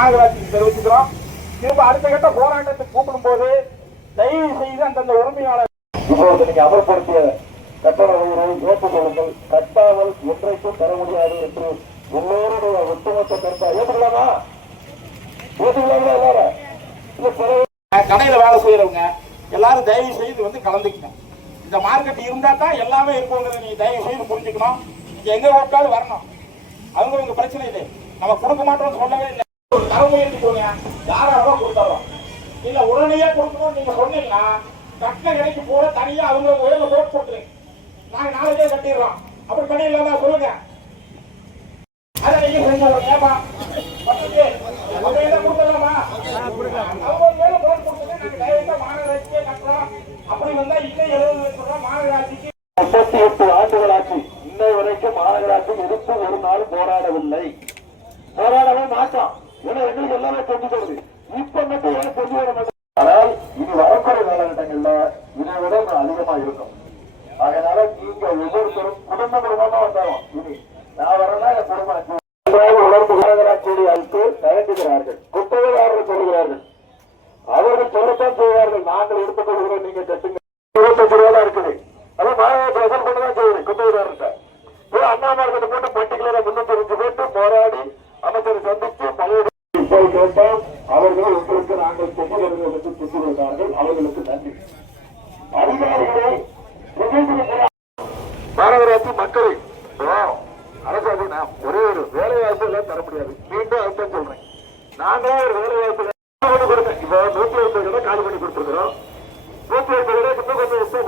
மாநகராட்சிக்கு தெரிவிச்சுக்கிறோம். திரும்ப அடுத்த கட்ட போராட்டத்துக்கு கூப்பிடும் போது தயவு செய்து அந்தந்த உரிமையாளர் இப்போது நீங்க அமல்படுத்திய கட்டண உயர்வை ஏற்றுக்கொள்ளுங்கள் கட்டாமல் ஒன்றைக்கும் தர முடியாது என்று எல்லோருடைய ஒட்டுமொத்த கருத்தா? ஏற்றுக்கலாமா ஏற்றுக்கலாமா எல்லாரும்? இல்ல கடையில வேலை செய்யறவங்க எல்லாரும் தயவு செய்து வந்து கலந்துக்கணும் இந்த மார்க்கெட் இருந்தா தான் எல்லாமே இருக்குங்கிறத நீங்க தயவு செய்து புரிஞ்சுக்கணும். நீங்க எங்க ஓட்டாலும் வரணும். அவங்களுக்கு பிரச்சனை இல்லை. நம்ம கொடுக்க மாட்டோம்னு சொல்லவே இல்லை. தர முயற்சி போங்க தாராளமா கொடுத்துறோம். இல்ல உடனே கொடுக்கணும்னு நீங்க சொன்னீங்கன்னா கட்டின கடைக்கு போற தனியா அவங்க உயர்ந்த போட்டு போட்டுருங்க நாங்க நாளைக்கே கட்டிடுறோம். அப்படி பண்ணிடலாமா சொல்லுங்க. அதை நீங்க செஞ்சு ஏமா பக்கத்து அவங்க இதை கொடுத்துடலாமா? அவங்க மேல போட்டு கொடுத்துங்க நாங்க டைரக்டா மாநகராட்சியே கட்டுறோம். அப்படி வந்தா இன்னும் எழுபது லட்சம் ரூபாய் மாநகராட்சிக்கு. முப்பத்தி எட்டு ஆண்டுகள் இன்னை வரைக்கும் மாநகராட்சி எதிர்த்து ஒரு நாள் போராடவில்லை. போராடவே மாட்டோம். ஏன்னா எங்களுக்கு எல்லாமே இப்ப மட்டும் ஏன் தெரிஞ்சு வர மாட்டோம் ஆனால் இனி வரக்கூடிய காலகட்டங்கள்ல இதை விட அதிகமா இருக்கும். அதனால நீங்க ஒவ்வொருத்தரும் குடும்ப குடும்பமா வந்தாலும் இனி நான் வரேன்னா என் குடும்பம் அஞ்சு அழைத்து தயங்குகிறார்கள். சொல்கிறார்கள் அவர்கள் சொல்லத்தான் செய்வார்கள். நாங்கள் எடுத்துக் கொள்கிறோம். நீங்க கேட்டால் அவர்கள் எங்களுக்கு நாங்கள் செல்லுகிறது என்று சொல்லிவிட்டார்கள் அவர்களுக்கு நன்றி. அதிகாரிகளை மாநகராட்சி மக்களை அரசாங்க நான் ஒரே ஒரு வேலை வாய்ப்பு எல்லாம் தர முடியாது. மீண்டும் அதுதான் சொல்றேன். நாங்களே ஒரு வேலை வாய்ப்பு கொடுங்க. இப்போ நூத்தி ஐம்பது கடை காலி பண்ணி கொடுத்துருக்கிறோம். நூத்தி ஐம்பது கடை இன்னும் கொஞ்சம் எக்ஸ்ட்ரா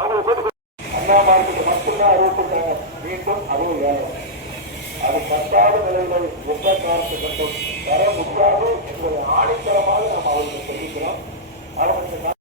அவங்க அண்ணா மார்க்கெட் மட்டும்தான் மீண்டும் அதுவும் வேலை. அது பத்தா ముఖ్య కారణం ద్వారా ముఖ్యాలు